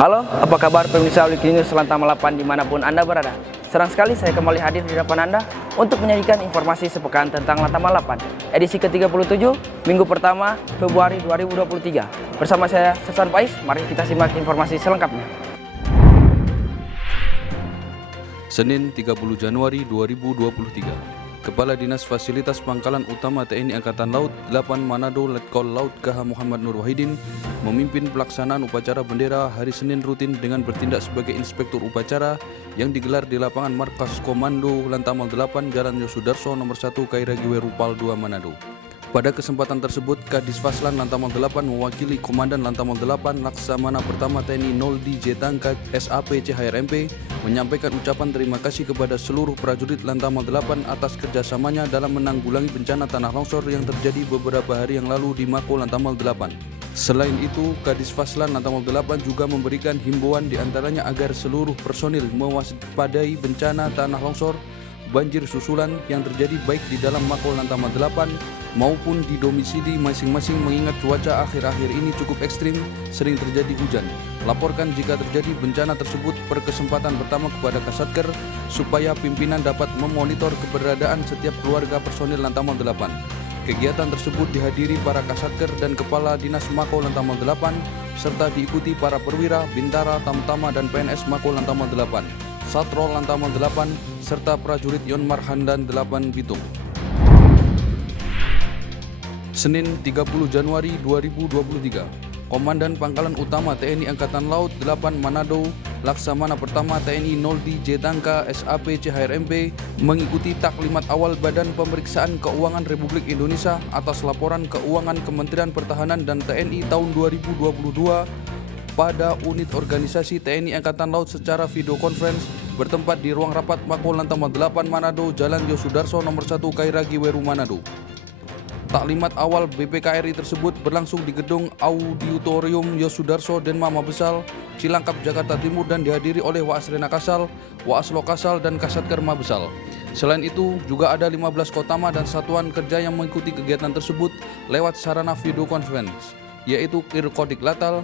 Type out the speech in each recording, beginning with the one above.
Halo, apa kabar pemirsa Weekly News Lantamal 8 dimanapun Anda berada. Senang sekali saya kembali hadir di depan Anda untuk menyajikan informasi sepekan tentang Lantamal 8 edisi ke-37 minggu pertama Februari 2023. Bersama saya Sesan Pais, mari kita simak informasi selengkapnya. Senin 30 Januari 2023. Kepala Dinas Fasilitas Pangkalan Utama TNI Angkatan Laut 8 Manado Letkol Laut KH Muhammad Nur Wahidin memimpin pelaksanaan upacara bendera hari Senin rutin dengan bertindak sebagai inspektur upacara yang digelar di lapangan Markas Komando Lantamal 8 Jalan Yosudarso nomor 1 Kairagi Rupal 2 Manado. Pada kesempatan tersebut, Kadis Faslan Lantamal 8 mewakili Komandan Lantamal 8 Laksamana Pertama TNI 0 DJ Tangka SAP CHRMP menyampaikan ucapan terima kasih kepada seluruh prajurit Lantamal 8 atas kerjasamanya dalam menanggulangi bencana tanah longsor yang terjadi beberapa hari yang lalu di Mako Lantamal 8. Selain itu, Kadis Faslan Lantamal 8 juga memberikan himbauan diantaranya agar seluruh personil mewaspadai bencana tanah longsor, banjir susulan yang terjadi baik di dalam Mako Lantamal 8 maupun di domisili masing-masing mengingat cuaca akhir-akhir ini cukup ekstrim, sering terjadi hujan. Laporkan jika terjadi bencana tersebut per kesempatan pertama kepada Kasatker supaya pimpinan dapat memonitor keberadaan setiap keluarga personil Lantamal 8. Kegiatan tersebut dihadiri para Kasatker dan Kepala Dinas Mako Lantamal 8 serta diikuti para perwira, bintara, tamtama dan PNS Mako Lantamal 8, Satrol Lantamal 8 serta prajurit Yonmar Handan 8 Bitung. Senin 30 Januari 2023, Komandan Pangkalan Utama TNI Angkatan Laut 8 Manado Laksamana Pertama TNI 0 DJ Tangka SAP CHRMP mengikuti taklimat awal Badan Pemeriksaan Keuangan Republik Indonesia atas laporan keuangan Kementerian Pertahanan dan TNI tahun 2022 pada unit organisasi TNI Angkatan Laut secara video conference bertempat di ruang rapat Mako Lantamal 8 Manado Jalan Yosudarso nomor 1 Kairagi Weru Manado. Taklimat awal BPKRI tersebut berlangsung di gedung Auditorium Yosudarso Denma Mabesal, Cilangkap, Jakarta Timur dan dihadiri oleh Waasrena Kasal, Waaslo Kasal dan Kasatker Mabesal. Selain itu, juga ada 15 kotama dan satuan kerja yang mengikuti kegiatan tersebut lewat sarana video conference, yaitu Irkodik Latal,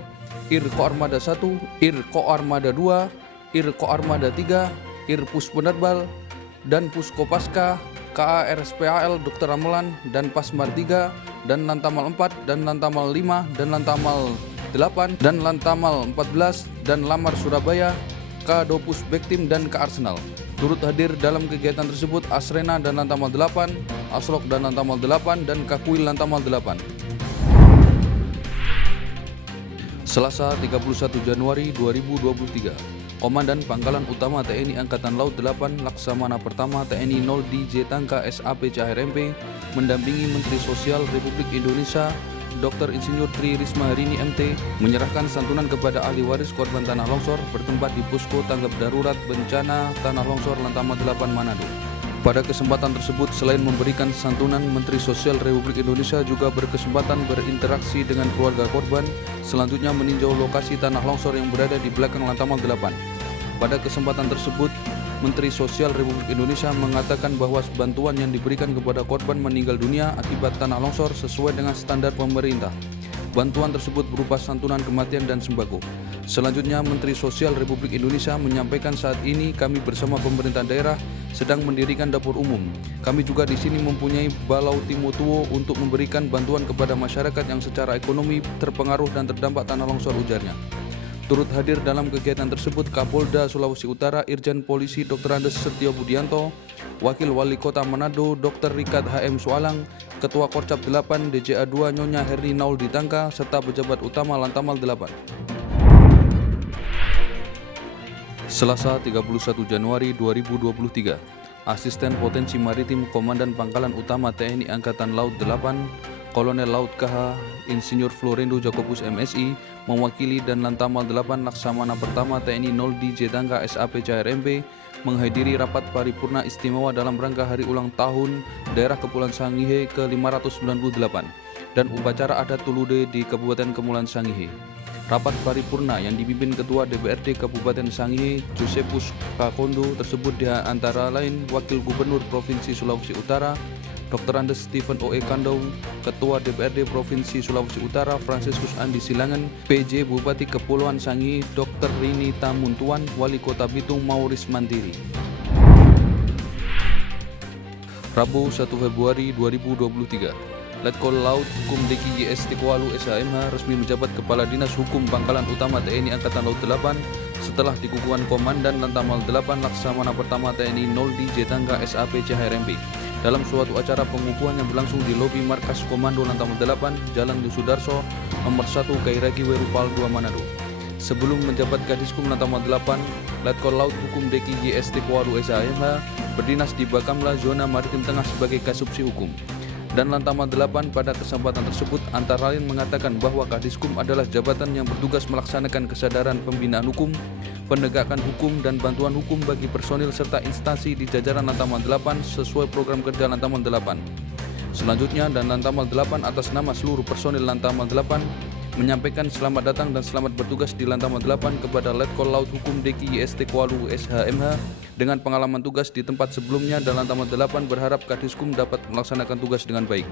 Irko Armada 1, Irko Armada 2, Irko Armada 3, Irpus Penerbal, dan Puskopaska, KARSPAL Dr. Ramelan dan Pasmar 3 dan Lantamal 4 dan Lantamal 5 dan Lantamal 8 dan Lantamal 14 dan Lamar Surabaya, Kadopus Bektim dan Arsenal. Turut hadir dalam kegiatan tersebut Asrena dan Lantamal 8, Aslok dan Lantamal 8 dan Kakuil Lantamal 8. Selasa 31 Januari 2023. Komandan Pangkalan Utama TNI Angkatan Laut 8 Laksamana Pertama TNI 0 DJ Tangka SAP CHRMP mendampingi Menteri Sosial Republik Indonesia Dr. Insinyur Tri Risma Harini MT menyerahkan santunan kepada ahli waris korban tanah longsor bertempat di Posko Tanggap Darurat Bencana Tanah Longsor Lantamal 8 Manado. Pada kesempatan tersebut, selain memberikan santunan, Menteri Sosial Republik Indonesia juga berkesempatan berinteraksi dengan keluarga korban, selanjutnya meninjau lokasi tanah longsor yang berada di belakang Lantamal 8. Pada kesempatan tersebut, Menteri Sosial Republik Indonesia mengatakan bahwa bantuan yang diberikan kepada korban meninggal dunia akibat tanah longsor sesuai dengan standar pemerintah. Bantuan tersebut berupa santunan kematian dan sembako. Selanjutnya, Menteri Sosial Republik Indonesia menyampaikan saat ini kami bersama pemerintah daerah sedang mendirikan dapur umum. Kami juga di sini mempunyai Balau Timotuo untuk memberikan bantuan kepada masyarakat yang secara ekonomi terpengaruh dan terdampak tanah longsor, ujarnya. Turut hadir dalam kegiatan tersebut Kapolda Sulawesi Utara Irjen Polisi Dr. Andes Setio Budianto, Wakil Wali Kota Manado Dr. Rikat HM Sualang, Ketua Korcap 8 DJA 2 Nyonya Herni Naul Ditangka, serta pejabat utama Lantamal 8. Selasa 31 Januari 2023, Asisten Potensi Maritim Komandan Pangkalan Utama TNI Angkatan Laut 8 Kolonel Laut KH Insinyur Florendo Jacobus MSI mewakili dan Lantamal 8 Laksamana Pertama TNI 0 DJ Tangka SAP CHRMP menghadiri rapat paripurna istimewa dalam rangka hari ulang tahun Daerah Kepulauan Sangihe ke-598 dan upacara adat Tulude di Kabupaten Kepulauan Sangihe. Rapat paripurna yang dipimpin Ketua DPRD Kabupaten Sangihe Josephus Kakondo tersebut di antara lain Wakil Gubernur Provinsi Sulawesi Utara Dr. Andes Stephen O.E. Kandau, Ketua DPRD Provinsi Sulawesi Utara Franciscus Andi Silangan, PJ Bupati Kepulauan Sangihe Dr. Rini Tamuntuan, Wali Kota Bitung Mauris Mandiri. Rabu 1 Februari 2023, Letkol Laut Hukum DKI YS Tikwalu SHMH resmi menjabat Kepala Dinas Hukum Pangkalan Utama TNI Angkatan Laut 8 setelah dikukuhkan Komandan Lantamal 8 Laksamana Pertama TNI 0 di Jetangga SAP CHRMP dalam suatu acara pengukuhan yang berlangsung di lobi Markas Komando Lantamal 8 Jalan Yusudarso nomor 1 Kairagi Werupal 2 Manado. Sebelum menjabat Kadiskum Lantamal 8, Letkol Laut Hukum DKI YS Tikwalu SHMH berdinas di Bakamla Zona Maritim Tengah sebagai Kasubsi Hukum. Dan Lantamal 8 pada kesempatan tersebut antara lain mengatakan bahwa Kadiskum adalah jabatan yang bertugas melaksanakan kesadaran pembinaan hukum, penegakan hukum dan bantuan hukum bagi personil serta instansi di jajaran Lantamal 8 sesuai program kerja Lantamal 8. Selanjutnya dan Lantamal 8 atas nama seluruh personil Lantamal 8 menyampaikan selamat datang dan selamat bertugas di Lantamal 8 kepada Letkol Laut Hukum DKI YS Tikwalu SHMH dengan pengalaman tugas di tempat sebelumnya dan Lantamal 8 berharap Kadiskum dapat melaksanakan tugas dengan baik.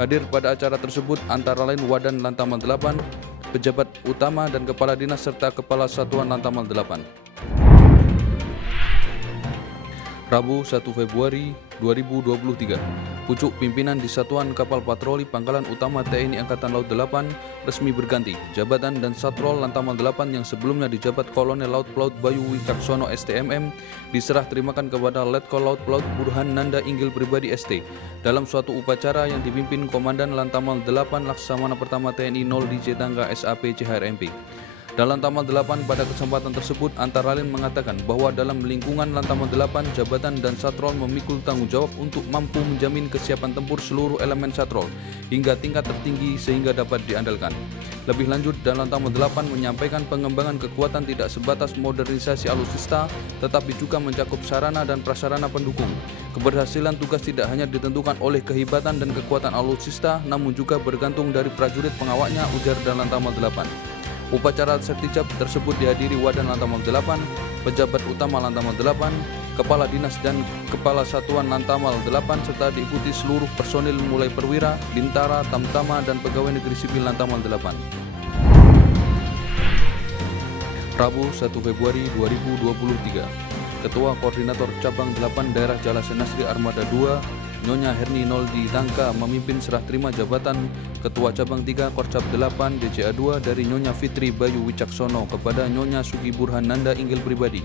Hadir pada acara tersebut antara lain Wadan Lantamal 8, pejabat utama dan kepala dinas serta kepala satuan Lantamal 8. Rabu 1 Februari 2023, pucuk pimpinan di Satuan Kapal Patroli Pangkalan Utama TNI Angkatan Laut 8 resmi berganti. Jabatan dan Satrol Lantamal 8 yang sebelumnya dijabat Kolonel Laut Pelaut Bayu Wicaksono STMM diserah terimakan kepada Letkol Laut Pelaut Burhan Nanda Inggil Pribadi ST dalam suatu upacara yang dipimpin Komandan Lantamal 8 Laksamana Pertama TNI 0 di Jetangga SAP CHRMP. Dalam Lantamal 8 pada kesempatan tersebut antara lain mengatakan bahwa dalam lingkungan Lantamal 8 jabatan dan satrol memikul tanggung jawab untuk mampu menjamin kesiapan tempur seluruh elemen satrol hingga tingkat tertinggi sehingga dapat diandalkan. Lebih lanjut dalam Lantamal 8 menyampaikan pengembangan kekuatan tidak sebatas modernisasi alutsista tetapi juga mencakup sarana dan prasarana pendukung. Keberhasilan tugas tidak hanya ditentukan oleh kehebatan dan kekuatan alutsista namun juga bergantung dari prajurit pengawaknya, ujar dalam Lantamal 8. Upacara sertijab tersebut dihadiri Wadan Lantamal 8, pejabat utama Lantamal 8, kepala dinas dan kepala satuan Lantamal 8 serta diikuti seluruh personil mulai perwira, bintara, tamtama dan pegawai negeri sipil Lantamal 8. Rabu 1 Februari 2023, Ketua Koordinator Cabang 8 Daerah Jala Senasri Armada 2 Nyonya Herni Nol di Tangka memimpin serah terima jabatan Ketua Cabang 3 Korcap 8 DCA 2 dari Nyonya Fitri Bayu Wicaksono kepada Nyonya Sugi Burhan Nanda Inggil Pribadi.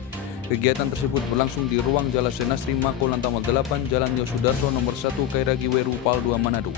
Kegiatan tersebut berlangsung di ruang Jala Senasri Mako Lantamal 8 Jalan Yosudarso nomor 1 Kairagi Weru Pal 2 Manado.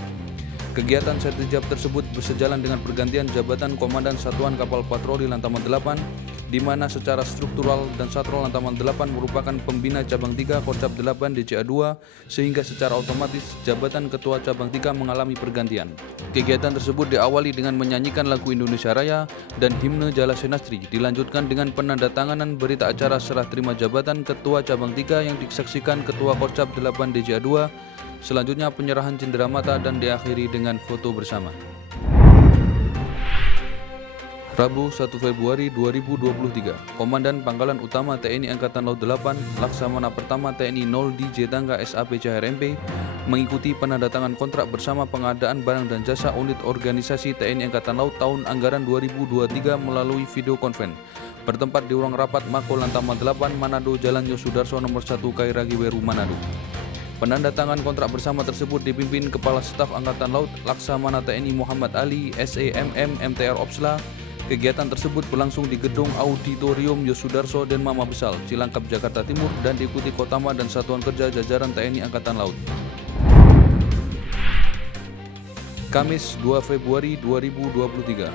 Kegiatan sertijab tersebut bersejalan dengan pergantian jabatan Komandan Satuan Kapal Patroli Lantamal 8 di mana secara struktural dan Satrol Lantamal 8 merupakan pembina Cabang 3 Korcap 8 DCA 2 sehingga secara otomatis jabatan Ketua Cabang 3 mengalami pergantian. Kegiatan tersebut diawali dengan menyanyikan lagu Indonesia Raya dan himne Jala Senasri, dilanjutkan dengan penandatanganan berita acara serah terima jabatan Ketua Cabang 3 yang disaksikan Ketua Korcap 8 DCA 2, selanjutnya penyerahan cenderamata dan diakhiri dengan foto bersama. Rabu 1 Februari 2023, Komandan Pangkalan Utama TNI Angkatan Laut 8 Laksamana Pertama TNI 0 di Jetangga SAP CHRMP mengikuti penandatangan kontrak bersama pengadaan barang dan jasa unit organisasi TNI Angkatan Laut tahun anggaran 2023 melalui video conference bertempat di ruang rapat Mako Lantamal 8 Manado Jalan Yosudarso nomor 1 Kairagi Weru Manado. Penandatangan kontrak bersama tersebut dipimpin Kepala Staf Angkatan Laut Laksamana TNI Muhammad Ali SEMM MTR Opsla. Kegiatan tersebut berlangsung di Gedung Auditorium Yosudarso dan Mama Besal, Cilangkap, Jakarta Timur dan diikuti Kotama dan Satuan Kerja Jajaran TNI Angkatan Laut. Kamis 2 Februari 2023,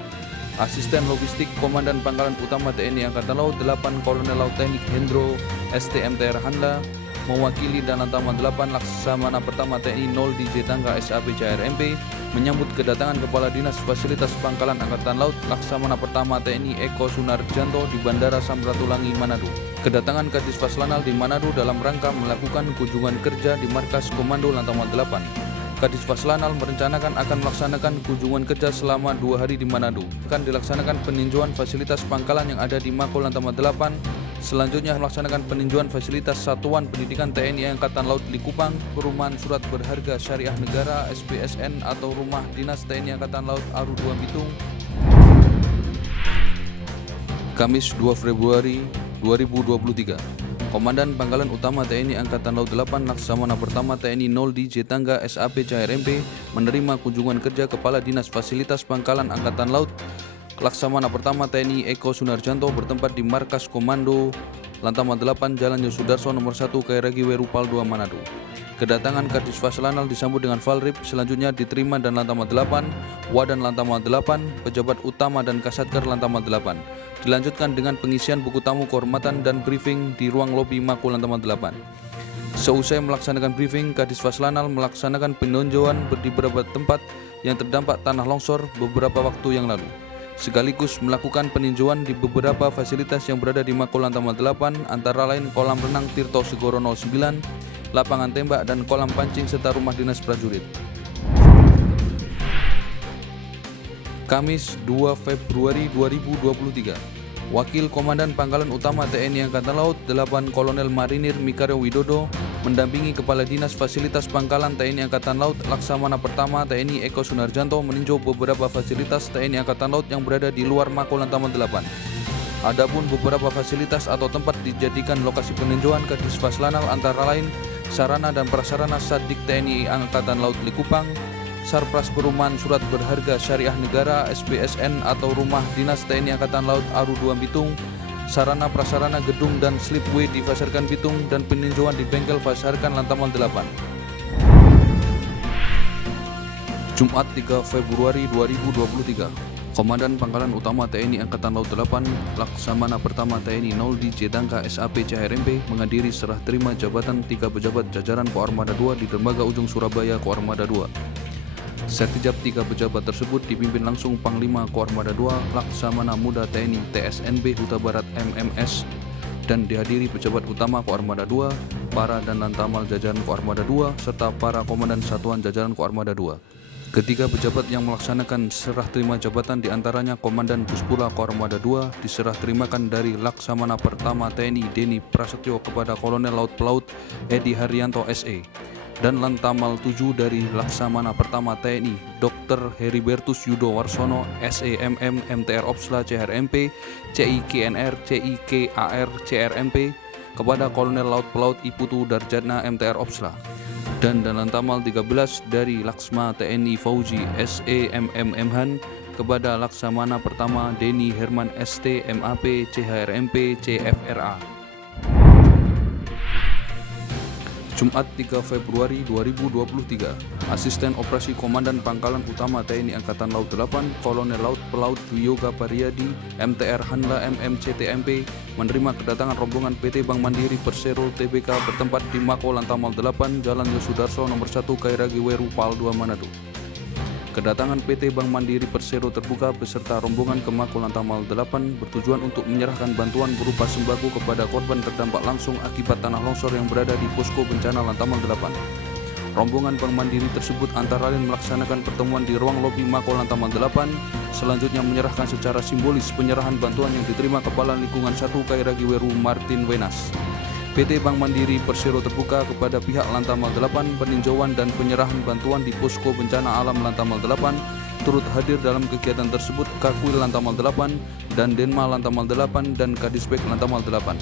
Asisten Logistik Komandan Pangkalan Utama TNI Angkatan Laut 8 Kolonel Laut Teknik Hendro STMTR Handla mewakili dan Lantamal 8 Laksamana Pertama TNI 0 di Jetangga SAP CHRMP menyambut kedatangan Kepala Dinas Fasilitas Pangkalan Angkatan Laut Laksamana Pertama TNI Eko Sunarjanto di Bandara Samratulangi Manado. Kedatangan Kadis Faslanal di Manado dalam rangka melakukan kunjungan kerja di Markas Komando Lantamal 8. Kadis Faslanal merencanakan akan melaksanakan kunjungan kerja selama 2 hari di Manado. Akan dilaksanakan peninjauan fasilitas pangkalan yang ada di Mako Lantamal 8 Selanjutnya melaksanakan peninjauan fasilitas Satuan Pendidikan TNI Angkatan Laut Likupang, Perumahan Surat Berharga Syariah Negara SBSN atau Rumah Dinas TNI Angkatan Laut Aru 2 Bitung, Kamis 2 Februari 2023. Komandan Pangkalan Utama TNI Angkatan Laut 8 Laksamana Pertama TNI 0 di Jetangga SAP CHRMP menerima kunjungan kerja Kepala Dinas Fasilitas Pangkalan Angkatan Laut Laksamana Pertama TNI Eko Sunarjanto bertempat di Markas Komando Lantamal 8 Jalan Yosudarso nomor 1 KRG Werupal 2 Manado. Kedatangan Kadisfas Lanal disambut dengan Valrip, selanjutnya diterima dan Lantamal 8, Wadan Lantamal 8, pejabat utama dan Kasatker Lantamal 8. Dilanjutkan dengan pengisian buku tamu kehormatan dan briefing di ruang lobi Mako Lantamal 8. Seusai melaksanakan briefing, Kadisfas Lanal melaksanakan peninjauan di beberapa tempat yang terdampak tanah longsor beberapa waktu yang lalu, sekaligus melakukan peninjauan di beberapa fasilitas yang berada di Mako Lantamal 8, antara lain kolam renang Tirto Segoro 09, lapangan tembak dan kolam pancing serta rumah dinas prajurit. Kamis 2 Februari 2023. Wakil Komandan Pangkalan Utama TNI Angkatan Laut 8 Kolonel Marinir Mikario Widodo mendampingi Kepala Dinas Fasilitas Pangkalan TNI Angkatan Laut Laksamana Pertama TNI Eko Sunarjanto meninjau beberapa fasilitas TNI Angkatan Laut yang berada di luar Mako Lantamal 8. Adapun beberapa fasilitas atau tempat dijadikan lokasi peninjauan Kadisfas Lanal antara lain sarana dan prasarana Satdik TNI Angkatan Laut Likupang, Sarpras Perumahan Surat Berharga Syariah Negara SBSN atau Rumah Dinas TNI Angkatan Laut Aru 2 Bitung, sarana prasarana gedung dan slipway di Fasarkan Bitung, dan peninjauan di bengkel Fasarkan Lantamal 8. Jumat 3 Februari 2023. Komandan Pangkalan Utama TNI Angkatan Laut 8 Laksamana Pertama TNI 0 di Jetangga SAP CHRMP menghadiri serah terima jabatan 3 pejabat jajaran Koarmada 2 di Dermaga Ujung Surabaya Koarmada 2. Sertijab 3 pejabat tersebut dipimpin langsung Panglima Koarmada 2 Laksamana Muda TNI TSNB Huta Barat MMS dan dihadiri pejabat utama Koarmada 2, para dan lantamal jajaran Koarmada 2 serta para komandan satuan jajaran Koarmada 2. Ketiga pejabat yang melaksanakan serah terima jabatan diantaranya Komandan Puspula Koarmada 2 diserah terimakan dari Laksamana Pertama TNI Deni Prasetyo kepada Kolonel Laut Pelaut Edi Haryanto SE, dan Lantamal 7 dari Laksamana Pertama TNI Dr. Heribertus Yudo Warsono SEMM MTR Opsla CHRMP CIKNR CIKAR CRMP kepada Kolonel Laut Pelaut Iputu Darjatna MTR Opsla, dan Lantamal 13 dari Laksma TNI Fauzi SEMM Emhan kepada Laksamana Pertama Deni Herman ST MAP CHRMP CFRA. Jumat 3 Februari 2023. Asisten Operasi Komandan Pangkalan Utama TNI Angkatan Laut 8 Kolonel Laut Pelaut Wiyoga Pariyadi MTR Hanla MMCTMP menerima kedatangan rombongan PT Bank Mandiri Persero Tbk bertempat di Mako Lantamal 8 Jalan Yosudarso nomor 1 KRG Werupal 2 Manado. Kedatangan PT Bank Mandiri Persero terbuka beserta rombongan ke Mako Lantamal 8 bertujuan untuk menyerahkan bantuan berupa sembako kepada korban terdampak langsung akibat tanah longsor yang berada di posko bencana Lantamal 8. Rombongan Bank Mandiri tersebut antara lain melaksanakan pertemuan di ruang lobi Mako Lantamal 8, selanjutnya menyerahkan secara simbolis penyerahan bantuan yang diterima Kepala Lingkungan 1 KRG Weru Martin Wenas. PT Bank Mandiri Persero terbuka kepada pihak Lantamal 8 peninjauan dan penyerahan bantuan di posko bencana alam Lantamal 8. Turut hadir dalam kegiatan tersebut Kakwil Lantamal 8 dan Denma Lantamal 8 dan Kadisbek Lantamal 8.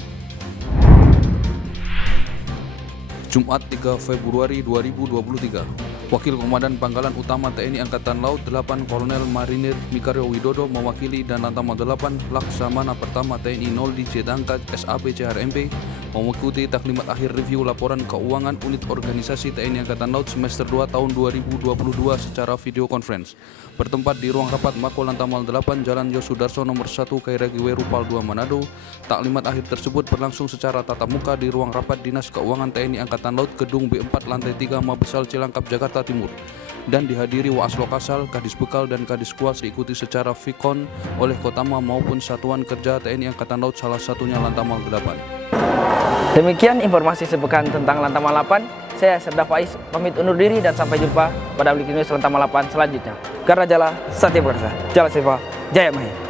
Jumat 3 Februari 2023. Wakil Komandan Pangkalan Utama TNI Angkatan Laut 8 Kolonel Marinir Mikario Widodo mewakili dan Lantamal 8 Laksamana Pertama TNI 0 di Jetangga SAP CHRMP mengikuti taklimat akhir review laporan keuangan unit organisasi TNI Angkatan Laut semester 2 tahun 2022 secara video conference. Bertempat di ruang rapat Mako Lantamal 8 Jalan Yosudarso nomor 1 KRG Werupal 2 Manado, taklimat akhir tersebut berlangsung secara tatap muka di ruang rapat Dinas Keuangan TNI Angkatan Laut Gedung B4 Lantai 3 Mabesal Cilangkap Jakarta Timur, dan dihadiri Waas Lokasal, Kadis Bekal dan Kadis Kuas, diikuti secara vikon oleh Kotama maupun Satuan Kerja TNI Angkatan Laut salah satunya Lantamal 8. Demikian informasi sepekan tentang Lantamal 8. Saya Serda Faiz pamit undur diri dan sampai jumpa pada Breaking News Lantamal 8 selanjutnya. Karena Jala Satya Bersa, Jala Seva, Jaya Mahir.